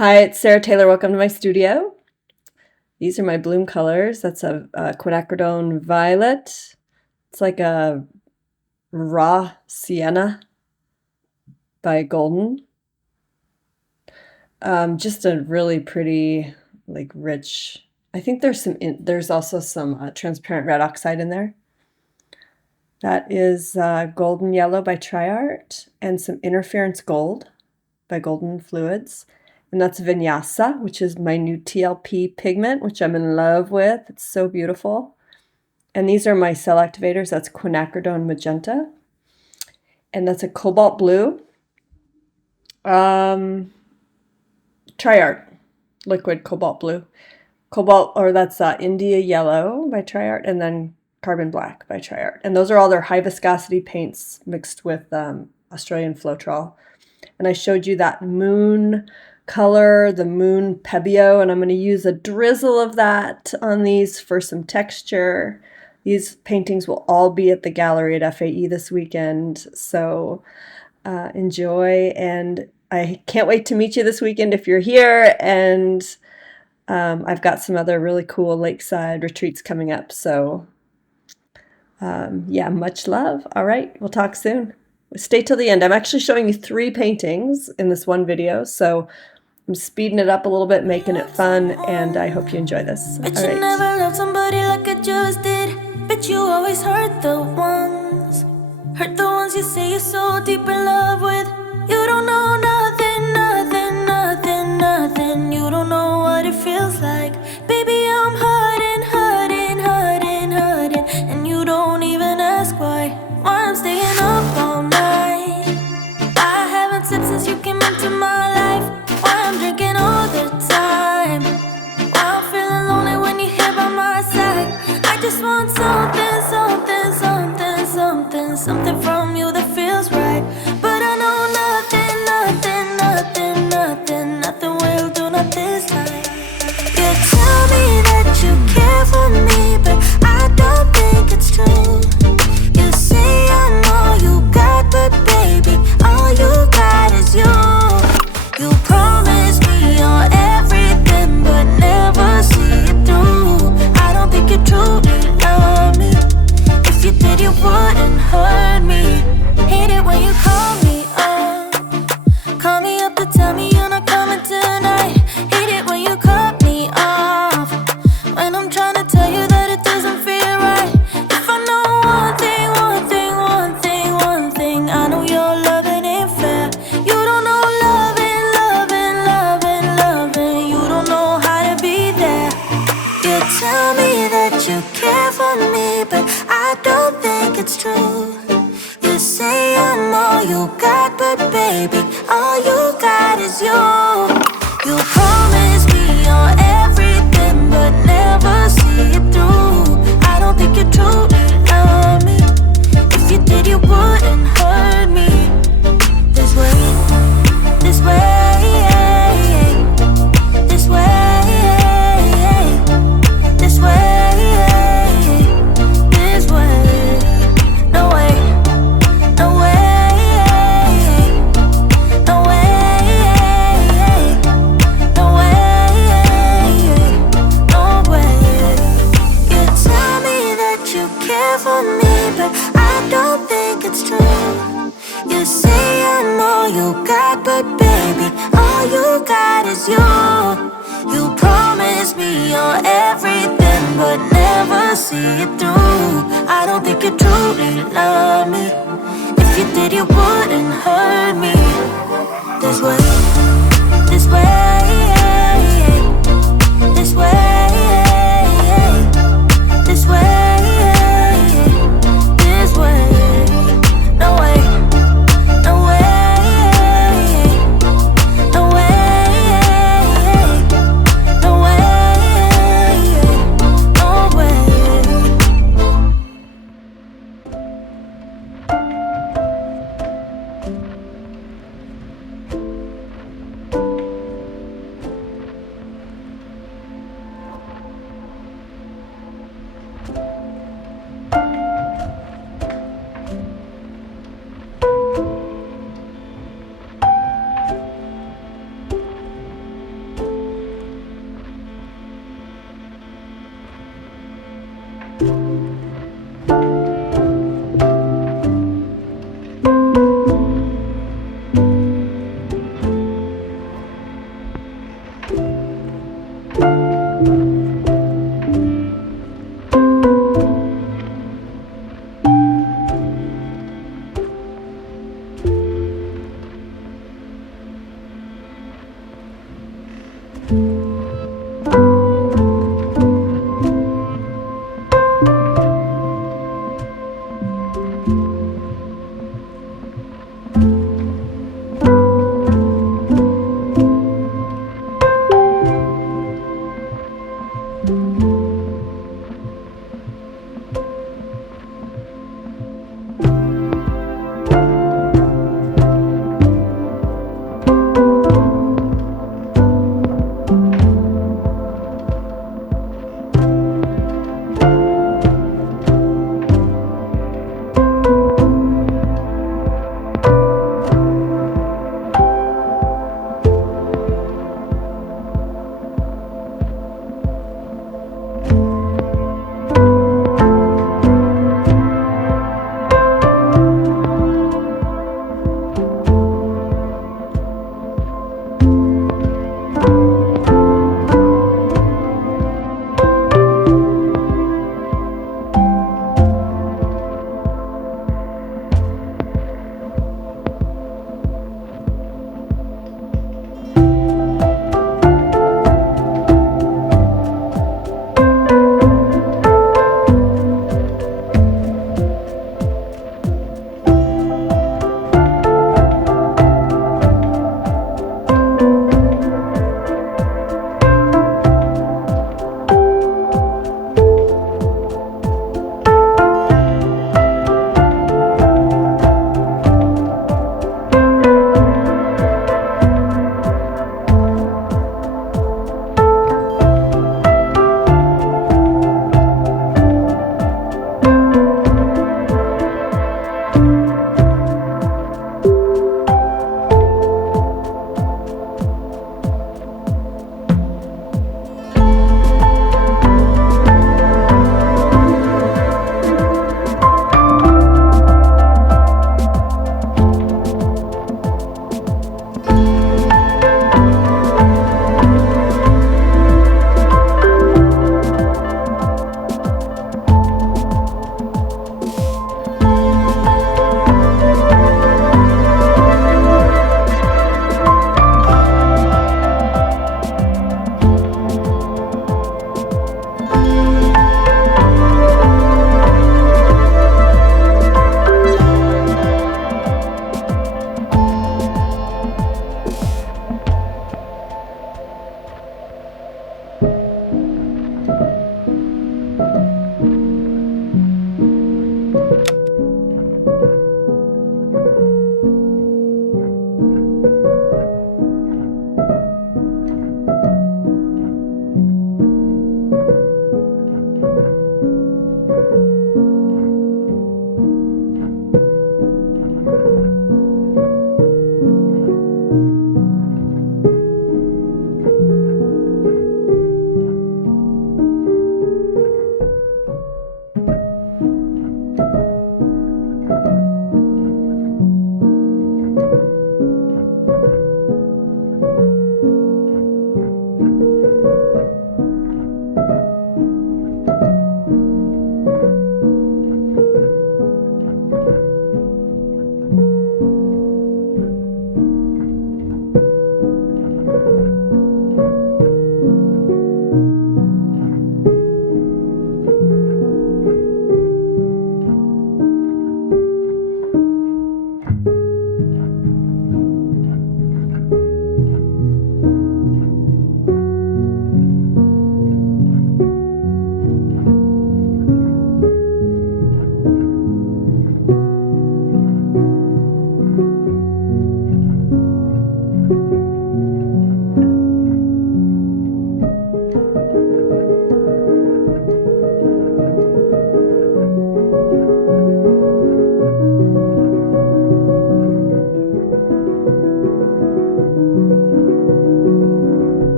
Hi, it's Sarah Taylor. Welcome to my studio. These are my bloom colors. That's a quinacridone violet. It's like a raw sienna by Golden. Just a really pretty, like rich. I think there's also some transparent red oxide in there. That is Golden Yellow by TriArt and some Interference Gold by Golden Fluids. And that's Vinyasa, which is my new TLP pigment, which I'm in love with. It's so beautiful. And these are my cell activators. That's quinacridone magenta. And that's a cobalt blue. TriArt, liquid cobalt blue. Cobalt, or that's India Yellow by TriArt, and then Carbon Black by TriArt. And those are all their high viscosity paints mixed with Australian Floetrol. And I showed you that moon color, the moon Pebeo, and I'm going to use a drizzle of that on these for some texture. These paintings will all be at the gallery at FAE this weekend, so enjoy, and I can't wait to meet you this weekend if you're here, and I've got some other really cool lakeside retreats coming up, so yeah, much love. All right, we'll talk soon. Stay till the end. I'm actually showing you 3 paintings in this one video, so I'm speeding it up a little bit, making it fun, and I hope you enjoy this. Bet all you right. never loved somebody like I just did. Bet you always hurt the ones you say you're so deep in love with. You don't know nothing, nothing, nothing, nothing. You don't know what it feels like. Baby, I'm hurting, hurting, hurting, hurting, and you don't even ask why I'm staying up all night. I haven't slept since you came into my life. Why I'm drinking all the time. Why I'm feeling lonely when you're here by my side. I just want something, something, something, something, something from you that feels right. But I know nothing, nothing, nothing, nothing, nothing will do, not this time. You tell me that you care for me, but I don't think it's true. You say I'm all you got, but baby, all you got is you. You promise me you're everything, but never see it through. I don't think you truly love me. If you did, you wouldn't hurt me. Hate it when you call me up. Call me up to tell me you're not coming tonight. Hate it when you cut me off, when I'm trying to tell you that it doesn't feel right. If I know one thing, one thing, one thing, one thing, I know your loving ain't fair. You don't know loving, loving, loving, loving. You don't know how to be there. You tell me that you care for me, but I don't think it's true. You say I'm all you got, but baby, all you got is you. You promise me you're everything, but never see it through. I don't think you truly love me. If you did, you wouldn't hurt me. This way, this way, this way, this way, this way. No way, no way, no way, no way, no way. You tell me that you care for me, but I don't think it's true. You say I'm all you got, but baby, all you got is you. You promise me you're everything, but never see it through. I don't think you truly love me. If you did, you wouldn't hurt me. This way, this way, this way, this way, this way. No way, no way, no way, no way, no way.